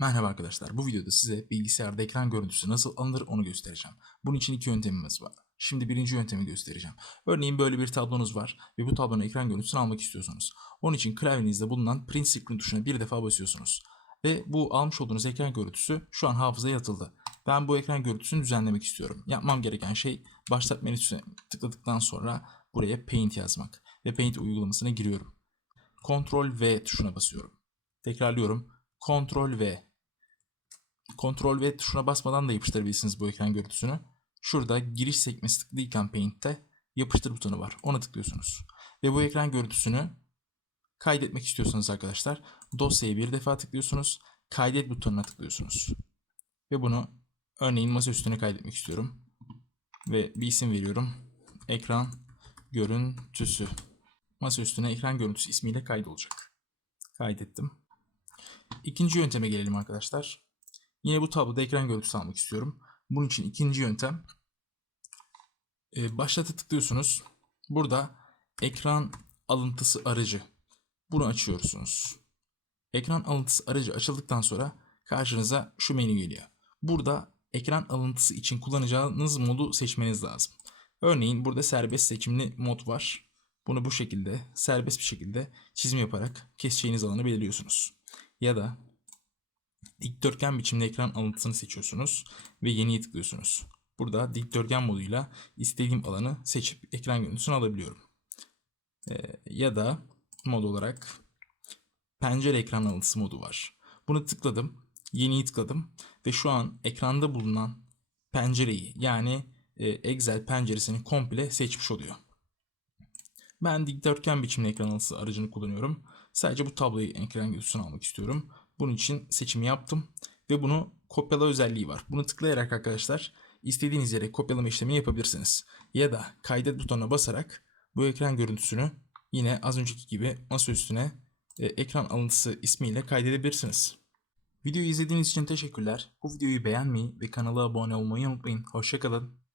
Merhaba arkadaşlar. Bu videoda size bilgisayarda ekran görüntüsü nasıl alınır onu göstereceğim. Bunun için iki yöntemimiz var. Şimdi birinci yöntemi göstereceğim. Örneğin böyle bir tablonuz var ve bu tablonun ekran görüntüsünü almak istiyorsunuz. Onun için klavyenizde bulunan print screen tuşuna bir defa basıyorsunuz. Ve bu almış olduğunuz ekran görüntüsü şu an hafızaya atıldı. Ben bu ekran görüntüsünü düzenlemek istiyorum. Yapmam gereken şey başlat menüsüne tıkladıktan sonra buraya Paint yazmak. Ve Paint uygulamasına giriyorum. Ctrl V tuşuna basıyorum. Tekrarlıyorum. Ctrl V. Ctrl V tuşuna basmadan da yapıştırabilirsiniz bu ekran görüntüsünü. Şurada giriş sekmesi tıklıyken Paint'te yapıştır butonu var. Ona tıklıyorsunuz. Ve bu ekran görüntüsünü kaydetmek istiyorsanız arkadaşlar dosyayı bir defa tıklıyorsunuz. Kaydet butonuna tıklıyorsunuz. Ve bunu örneğin masa üstüne kaydetmek istiyorum. Ve bir isim veriyorum. Ekran görüntüsü. Masa üstüne ekran görüntüsü ismiyle kaydolacak. Kaydettim. İkinci yönteme gelelim arkadaşlar. Yine bu tabloda ekran görüntüsü almak istiyorum. Bunun için ikinci yöntem e, başlata tıklıyorsunuz. Burada ekran alıntısı aracı. Bunu açıyorsunuz. Ekran alıntısı aracı açıldıktan sonra karşınıza şu menü geliyor. Burada ekran alıntısı için kullanacağınız modu seçmeniz lazım. Örneğin burada serbest seçimli mod var. Bunu bu şekilde serbest bir şekilde çizim yaparak keseceğiniz alanı belirliyorsunuz. Ya da dikdörtgen biçimde ekran alıntısını seçiyorsunuz ve yeniye tıklıyorsunuz. Burada dikdörtgen moduyla istediğim alanı seçip ekran görüntüsünü alabiliyorum. Ee, ya da mod olarak pencere ekran alıntısı modu var. Bunu tıkladım, yeniyi tıkladım ve şu an ekranda bulunan pencereyi yani e, Excel penceresini komple seçmiş oluyor. Ben dikdörtgen biçimli ekran alıntısı aracını kullanıyorum. Sadece bu tabloyu ekran görüntüsünü almak istiyorum. Bunun için seçimi yaptım ve bunu kopyala özelliği var. Bunu tıklayarak arkadaşlar istediğiniz yere kopyalama işlemi yapabilirsiniz. Ya da kaydet butonuna basarak bu ekran görüntüsünü yine az önceki gibi masa üstüne e, ekran alıntısı ismiyle kaydedebilirsiniz. Videoyu izlediğiniz için teşekkürler. Bu videoyu beğenmeyi ve kanala abone olmayı unutmayın. Hoşçakalın.